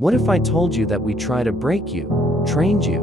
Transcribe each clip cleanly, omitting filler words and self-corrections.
What if I told you that we try to break you, trained you?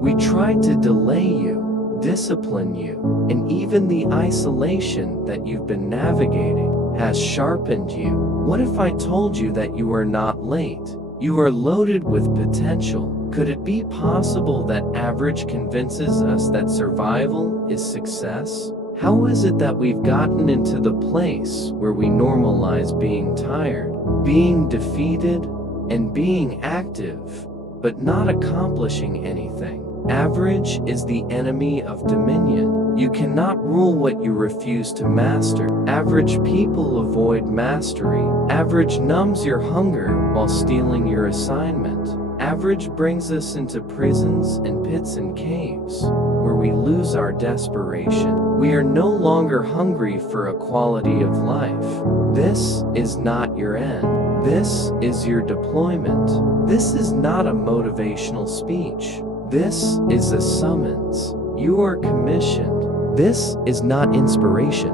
We tried to delay you, discipline you, and even the isolation that you've been navigating has sharpened you. What if I told you that you are not late? You are loaded with potential. Could it be possible that average convinces us that survival is success? How is it that we've gotten into the place where we normalize being tired, being defeated, and being active, but not accomplishing anything? Average is the enemy of dominion. You cannot rule what you refuse to master. Average people avoid mastery. Average numbs your hunger while stealing your assignment. Average brings us into prisons and pits and caves where we lose our desperation. We are no longer hungry for a quality of life. This is not your end. This is your deployment. This is not a motivational speech. This is a summons. You are commissioned. This is not inspiration.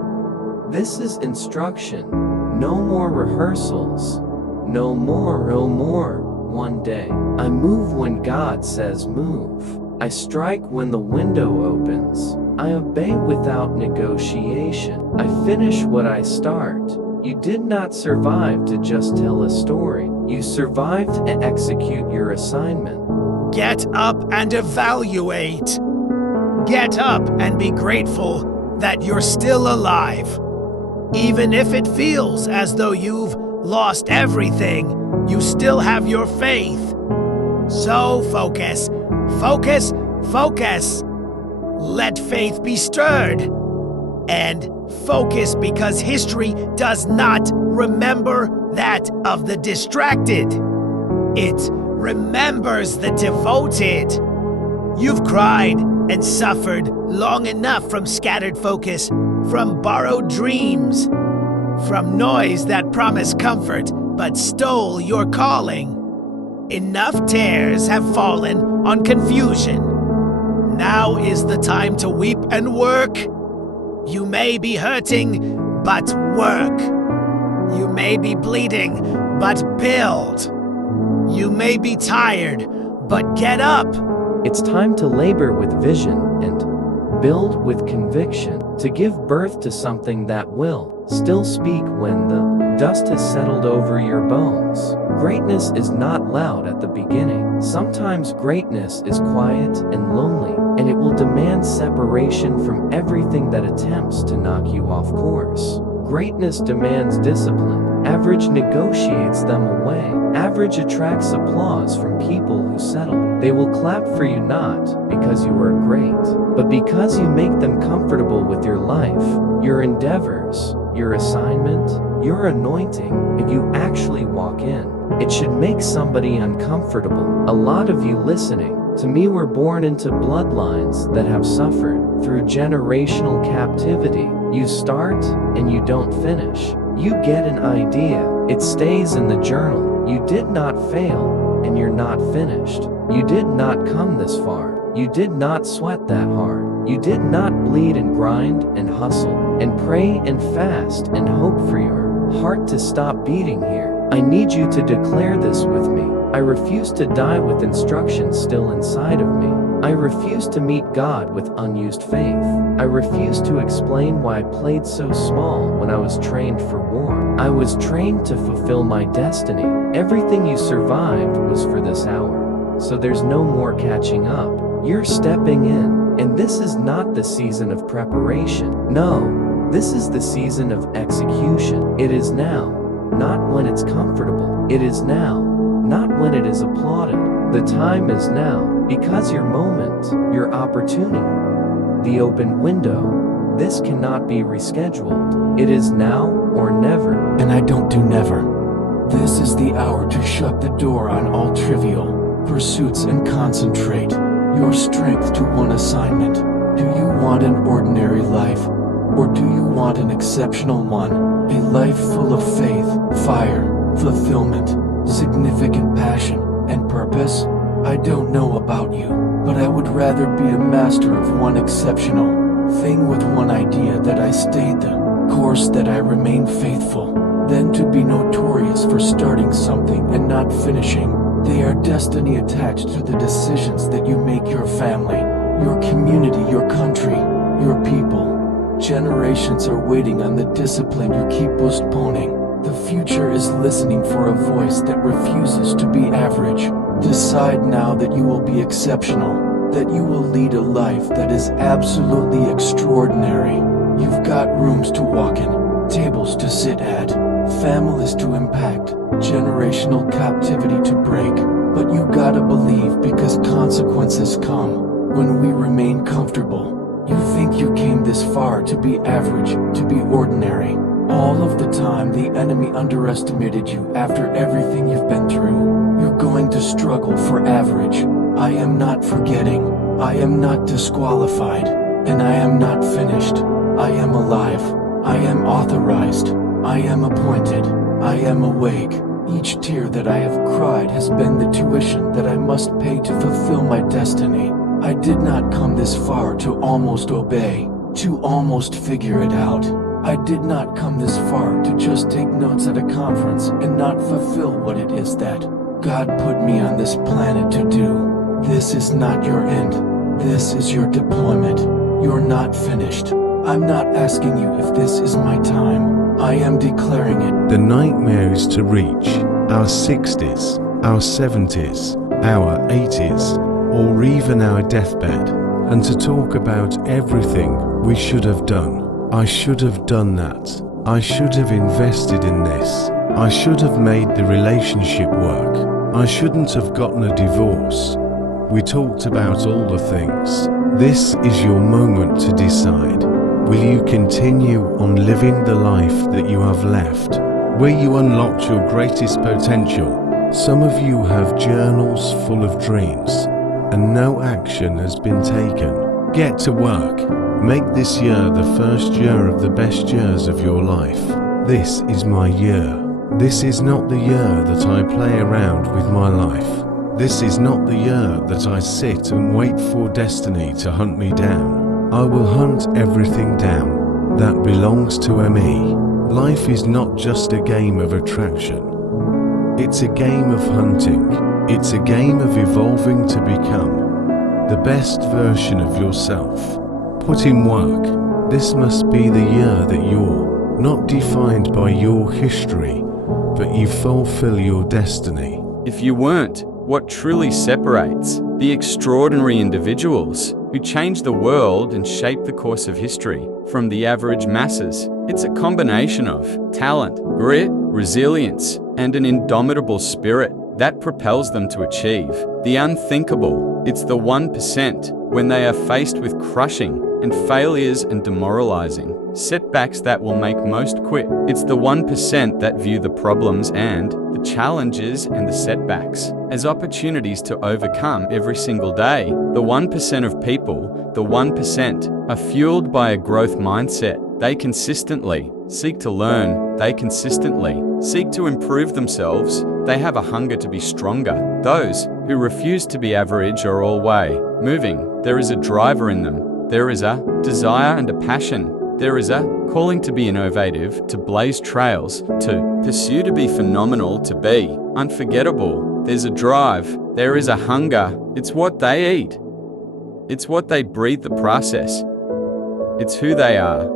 This is instruction. No more rehearsals. No more. One day. I move when God says move. I strike when the window opens. I obey without negotiation. I finish what I start. You did not survive to just tell a story. You survived to execute your assignment. Get up and evaluate. Get up and be grateful that you're still alive. Even if it feels as though you've lost everything, you still have your faith. So focus. Let faith be stirred. And focus, because history does not remember that of the distracted. It remembers the devoted. You've cried and suffered long enough from scattered focus, from borrowed dreams, from noise that promised comfort but stole your calling. Enough tears have fallen on confusion. Now is the time to weep and work. You may be hurting, but work. You may be bleeding, but build. You may be tired, but get up. It's time to labor with vision and build with conviction, to give birth to something that will still speak when the dust has settled over your bones. Greatness is not loud at the beginning. Sometimes greatness is quiet and lonely, and it will demand separation from everything that attempts to knock you off course. Greatness demands discipline. Average negotiates them away. Average attracts applause from people who settle. They will clap for you not because you are great, but because you make them comfortable with your life, your endeavors, your assignment, your anointing, and you actually walk in. It should make somebody uncomfortable. A lot of you listening to me were born into bloodlines that have suffered through generational captivity. You start and you don't finish. You get an idea, it stays in the journal. You did not fail and you're not finished. You did not come this far. You did not sweat that hard. You did not bleed and grind and hustle and pray and fast and hope for your heart to stop beating here. I need you to declare this with me. I refuse to die with instructions still inside of me. I refuse to meet God with unused faith. I refuse to explain why I played so small when I was trained for war. I was trained to fulfill my destiny. Everything you survived was for this hour. So there's no more catching up. You're stepping in, and this is not the season of preparation. No, this is the season of execution. It is now, not when it's comfortable. It is now, not when it is applauded. The time is now, because your moment, your opportunity, the open window, this cannot be rescheduled. It is now or never. And I don't do never. This is the hour to shut the door on all trivial pursuits and concentrate your strength to one assignment. Do you want an ordinary life, or do you want an exceptional one? A life full of faith, fire, fulfillment, significant passion, and purpose? I don't know about you, but I would rather be a master of one exceptional thing with one idea that I stayed the course, that I remain faithful. then to be notorious for starting something and not finishing. They are destiny attached to the decisions that you make, your family, your community, your country, your people. Generations are waiting on the discipline you keep postponing. The future is listening for a voice that refuses to be average. Decide now that you will be exceptional, that you will lead a life that is absolutely extraordinary. You've got rooms to walk in, tables to sit at, families to impact, generational captivity to break. But you gotta believe, because consequences come when we remain comfortable. You think you came this far to be average, to be ordinary. All of the time the enemy underestimated you after everything you've been through. You're going to struggle for average. I am not forgetting. I am not disqualified. And I am not finished. I am alive. I am authorized. I am appointed. I am awake. Each tear that I have cried has been the tuition that I must pay to fulfill my destiny. I did not come this far to almost obey, to almost figure it out. I did not come this far to just take notes at a conference and not fulfill what it is that God put me on this planet to do. This is not your end. This is your deployment. You're not finished. I'm not asking you if this is my time. I am declaring it. The nightmare is to reach our 60s, our 70s, our 80s, or even our deathbed, and to talk about everything we should have done. I should have done that. I should have invested in this. I should have made the relationship work. I shouldn't have gotten a divorce. We talked about all the things. This is your moment to decide. Will you continue on living the life that you have left, where you unlocked your greatest potential? Some of you have journals full of dreams, and no action has been taken. Get to work. Make this year the first year of the best years of your life. This is my year. This is not the year that I play around with my life. This is not the year that I sit and wait for destiny to hunt me down. I will hunt everything down that belongs to me. Life is not just a game of attraction. It's a game of hunting. It's a game of evolving to become the best version of yourself. Put in work. This must be the year that you're not defined by your history, but you fulfill your destiny. If you weren't, what truly separates the extraordinary individuals who change the world and shape the course of history from the average masses? It's a combination of talent, grit, resilience, and an indomitable spirit that propels them to achieve the unthinkable. It's the 1% when they are faced with crushing and failures and demoralizing setbacks that will make most quit. It's the 1% that view the problems and the challenges and the setbacks as opportunities to overcome every single day. The 1% of people, the 1%, are fueled by a growth mindset. They consistently seek to learn. They consistently seek to improve themselves. They have a hunger to be stronger. Those who refuse to be average are always moving. There is a driver in them. There is a desire and a passion. There is a calling to be innovative, to blaze trails, to pursue, to be phenomenal, to be unforgettable. There's a drive. There is a hunger. It's what they eat. It's what they breathe, the process. It's who they are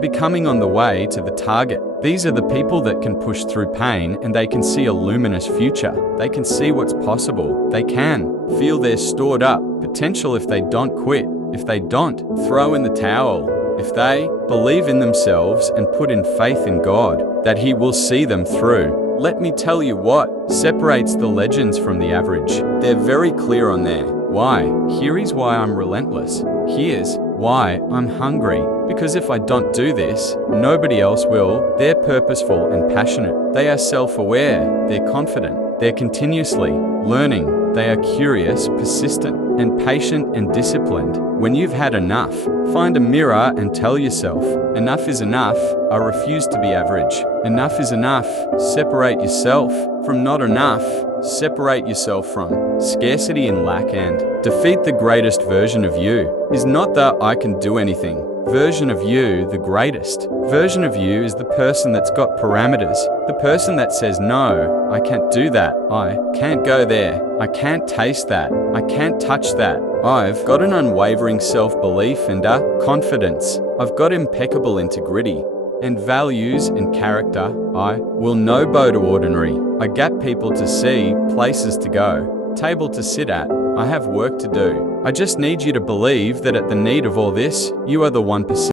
becoming on the way to the target. These are the people that can push through pain, and they can see a luminous future. They can see what's possible. They can feel their stored up potential if they don't quit, if they don't throw in the towel, if they believe in themselves and put in faith in God that He will see them through. Let me tell you what separates the legends from the average. They're very clear on there. Why? Here is why I'm relentless. Here's why I'm hungry. Because if I don't do this, nobody else will. They're purposeful and passionate. They are self-aware. They're confident. They're continuously learning. They are curious, persistent, and patient and disciplined. When you've had enough, find a mirror and tell yourself, enough is enough. I refuse to be average. Enough is enough. Separate yourself from not enough. Separate yourself from scarcity and lack, and defeat the greatest version of you is not the I can do anything version of you the greatest. Version of you is the person that's got parameters, the person that says, no, I can't do that, I can't go there, I can't taste that, I can't touch that. I've got an unwavering self-belief and confidence. I've got impeccable integrity and values and character. I will no bow to ordinary. I gap people to see, places to go, table to sit at. I have work to do. I just need you to believe that at the need of all this, you are the 1%.